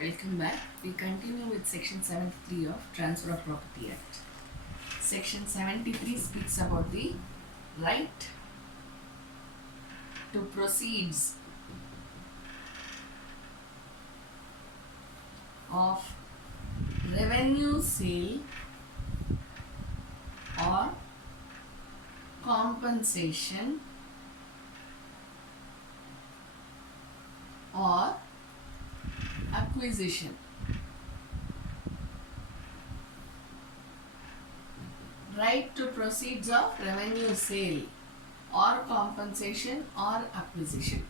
Welcome back. We continue with Section 73 of Transfer of Property Act. Section 73 speaks about the right to proceeds of revenue sale or compensation or acquisition. Right to proceeds of revenue sale or compensation or acquisition.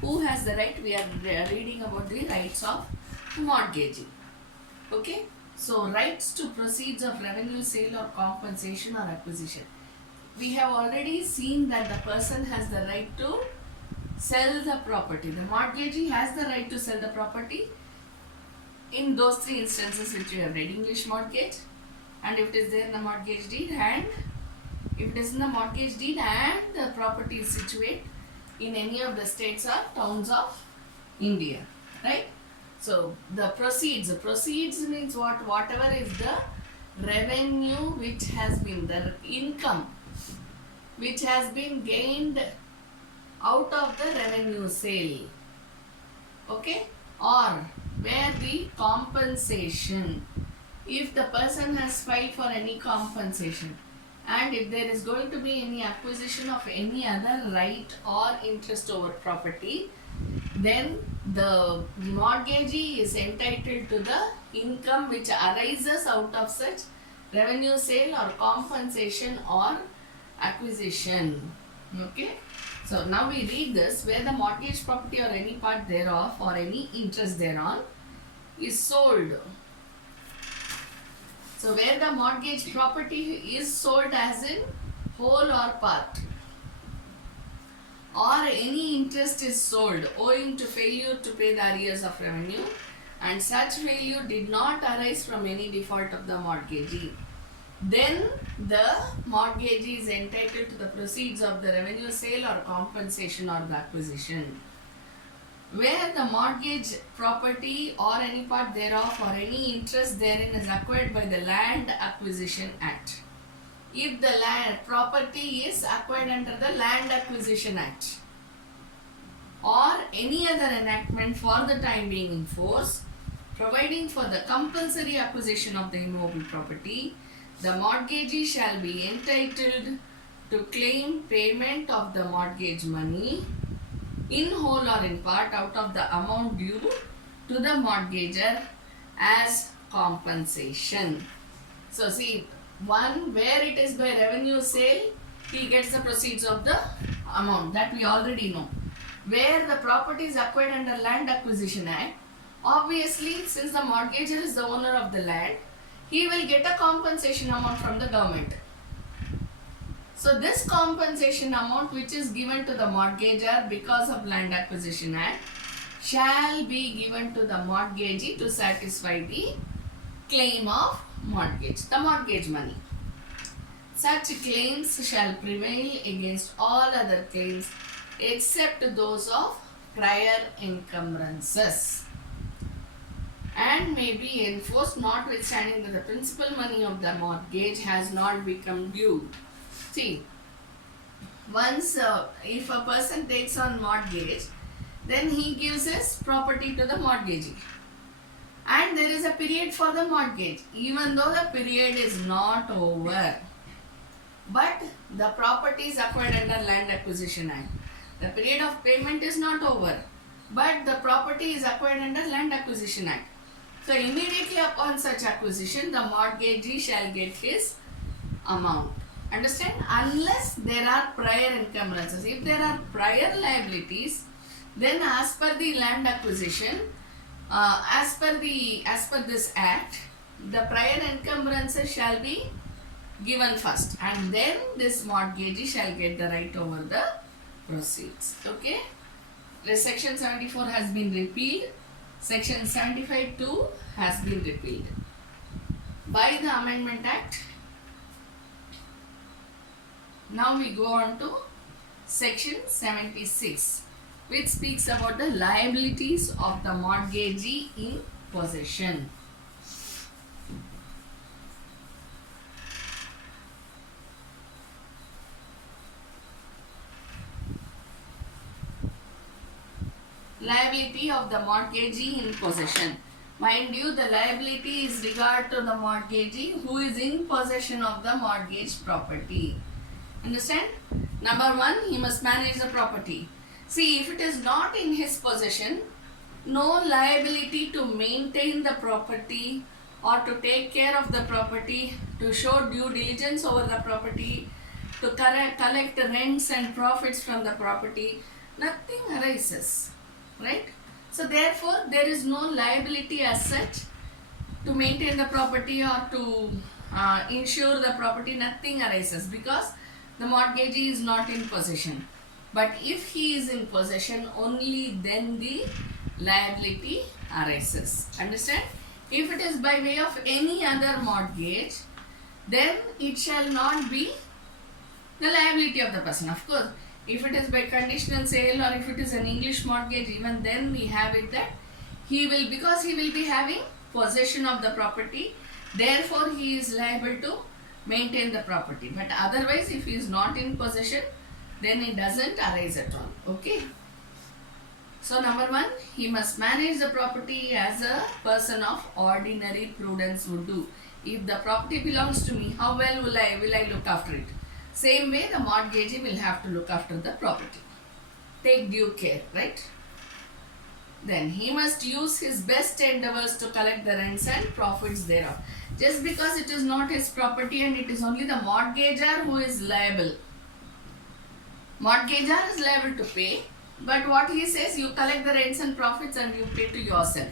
Who has the right? We are reading about the rights of mortgagee. Okay? So, rights to proceeds of revenue sale or compensation or acquisition. We have already seen that the person has the right to sell the property. The mortgagee has the right to sell the property in those three instances which we have read: English mortgage, and if it is there in the mortgage deed, and if it is in the mortgage deed and the property is situated in any of the states or towns of India, right? So the proceeds means what? Whatever is the revenue which has been, the income which has been gained out of the revenue sale, okay? Or where the compensation, if the person has filed for any compensation and if there is going to be any acquisition of any other right or interest over property, then the mortgagee is entitled to the income which arises out of such revenue sale or compensation or acquisition. Okay? So now we read this: where the mortgage property or any part thereof or any interest thereon is sold. So where the mortgage property is sold as in whole or part, or any interest is sold owing to failure to pay the arrears of revenue, and such failure did not arise from any default of the mortgagee, then the mortgagee is entitled to the proceeds of the revenue sale or compensation or the acquisition. Where the mortgage property or any part thereof or any interest therein is acquired by the Land Acquisition Act. If the land property is acquired under the Land Acquisition Act or any other enactment for the time being in force, providing for the compulsory acquisition of the immovable property, the mortgagee shall be entitled to claim payment of the mortgage money in whole or in part out of the amount due to the mortgager as compensation. So see, one, where it is by revenue sale, he gets the proceeds of the amount, that we already know. Where the property is acquired under Land Acquisition Act, obviously since the mortgagor is the owner of the land, he will get a compensation amount from the government. So this compensation amount which is given to the mortgagor because of Land Acquisition Act shall be given to the mortgagee to satisfy the claim of mortgage, the mortgage money. Such claims shall prevail against all other claims except those of prior encumbrances, and may be enforced notwithstanding that the principal money of the mortgage has not become due. See, once if a person takes on mortgage, then he gives his property to the mortgagee, and there is a period for the mortgage, even though the period is not over, but the property is acquired under Land Acquisition Act. The period of payment is not over, but the property is acquired under Land Acquisition Act. So immediately upon such acquisition, the mortgagee shall get his amount. Understand? Unless there are prior encumbrances. If there are prior liabilities, then as per the land acquisition, as per this act, the prior encumbrances shall be given first, and then this mortgagee shall get the right over the proceeds. Okay? The Section 74 has been repealed. Section 75 too has been repealed by the Amendment Act. Now we go on to Section 76, which speaks about the liabilities of the mortgagee in possession. Liability of the mortgagee in possession. Mind you, the liability is regard to the mortgagee who is in possession of the mortgage property. Understand? Number one, he must manage the property. See, if it is not in his possession, no liability to maintain the property or to take care of the property, to show due diligence over the property, to collect rents and profits from the property, nothing arises, right? So therefore, there is no liability as such to maintain the property or to insure the property, nothing arises because the mortgagee is not in possession. But if he is in possession, only then the liability arises. Understand? If it is by way of any other mortgage, then it shall not be the liability of the person. Of course, if it is by conditional sale or if it is an English mortgage, even then we have it that because he will be having possession of the property, therefore he is liable to maintain the property. But otherwise, if he is not in possession, then it doesn't arise at all. Okay. So number one, he must manage the property as a person of ordinary prudence would do. If the property belongs to me, how well will I look after it? Same way, the mortgagee will have to look after the property. Take due care, right? Then he must use his best endeavors to collect the rents and profits thereof. Just because it is not his property and it is only the mortgagor who is liable. Mortgagor is liable to pay, but what he says, you collect the rents and profits and you pay to yourself.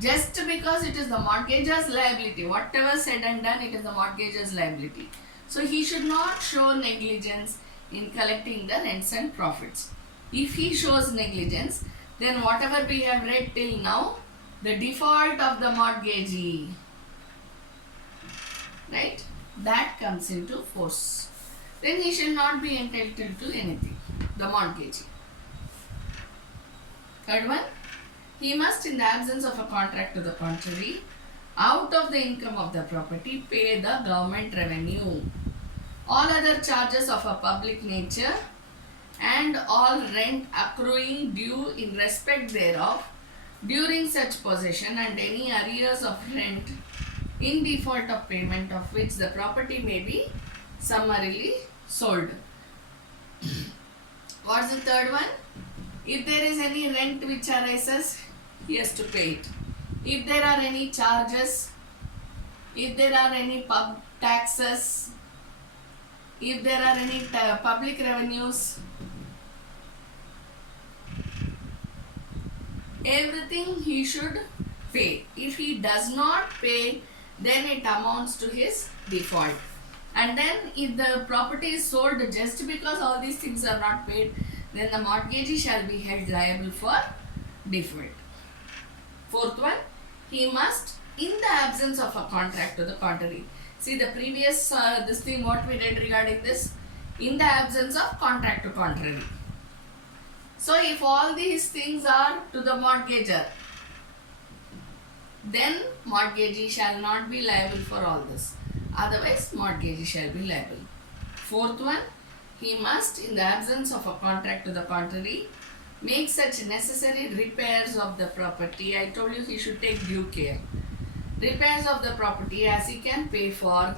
Just because it is the mortgagor's liability, whatever said and done, it is the mortgagor's liability. So he should not show negligence in collecting the rents and profits. If he shows negligence, then whatever we have read till now, the default of the mortgagee, right, that comes into force. Then he shall not be entitled to anything, the mortgagee. Third one, he must, in the absence of a contract to the contrary, out of the income of the property, pay the government revenue, all other charges of a public nature, and all rent accruing due in respect thereof during such possession, and any arrears of rent in default of payment of which the property may be summarily sold. What's the third one? If there is any rent which arises, he has to pay it. If there are any charges, if there are any taxes, if there are any public revenues, everything he should pay. If he does not pay, then it amounts to his default. And then if the property is sold just because all these things are not paid, then the mortgagee shall be held liable for default. Fourth one, he must, in the absence of a contract to the contrary. See the previous this thing what we read regarding this, in the absence of contract to contrary. So if all these things are to the mortgagor, then mortgagee shall not be liable for all this. Otherwise, mortgagee shall be liable. Fourth one, he must, in the absence of a contract to the contrary, make such necessary repairs of the property. I told you he should take due care. Repairs of the property as he can pay for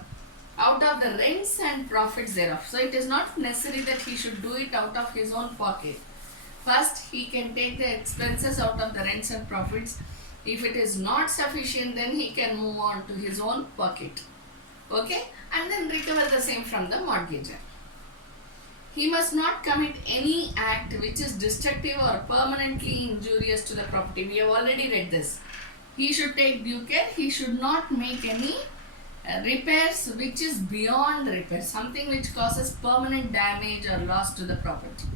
out of the rents and profits thereof. So it is not necessary that he should do it out of his own pocket. First, he can take the expenses out of the rents and profits. If it is not sufficient, then he can move on to his own pocket. Okay? And then recover the same from the mortgagor. He must not commit any act which is destructive or permanently injurious to the property. We have already read this. He should take due care. He should not make any repairs which is beyond repair. Something which causes permanent damage or loss to the property.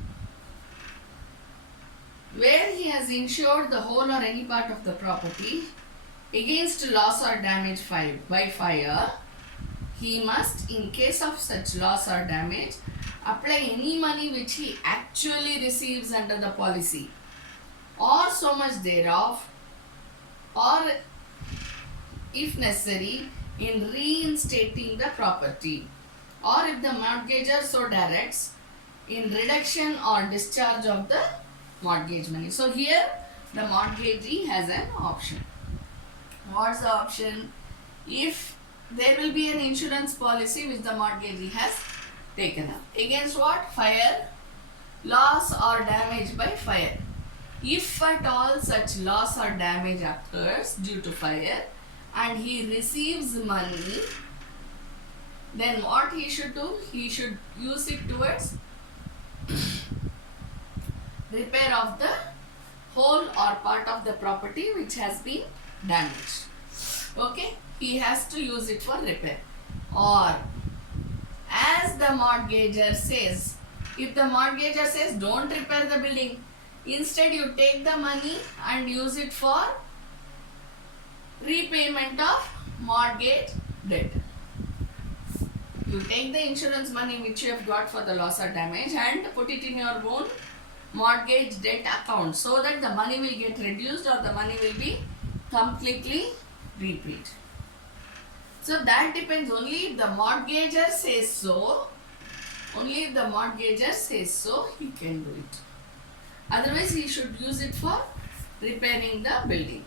Where he has insured the whole or any part of the property against loss or damage by fire, he must, in case of such loss or damage, apply any money which he actually receives under the policy, or so much thereof, or if necessary in reinstating the property, or if the mortgagor so directs in reduction or discharge of the mortgage money. So here the mortgagee has an option. What's the option? If there will be an insurance policy which the mortgagee has taken up against what? Fire, loss or damage by fire. If at all such loss or damage occurs due to fire and he receives money, then what he should do? He should use it towards repair of the whole or part of the property which has been damaged. Okay, he has to use it for repair. Or as the mortgagor says, if the mortgagor says don't repair the building, instead you take the money and use it for repayment of mortgage debt. You take the insurance money which you have got for the loss or damage and put it in your own mortgage debt account so that the money will get reduced or the money will be completely repaid. So that depends. Only if the mortgagor says so, only if the mortgagor says so, he can do it. Otherwise, he should use it for repairing the building.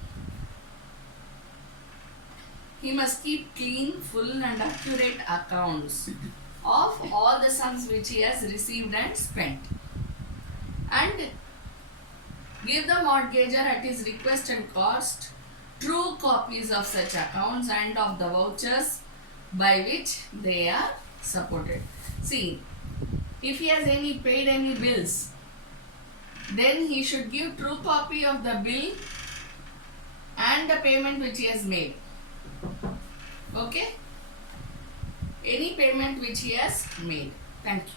He must keep clean, full and accurate accounts of all the sums which he has received and spent, and give the mortgagor at his request and cost true copies of such accounts and of the vouchers by which they are supported. See, if he has paid any bills, then he should give true copy of the bill and the payment which he has made. Okay? Any payment which he has made. Thank you.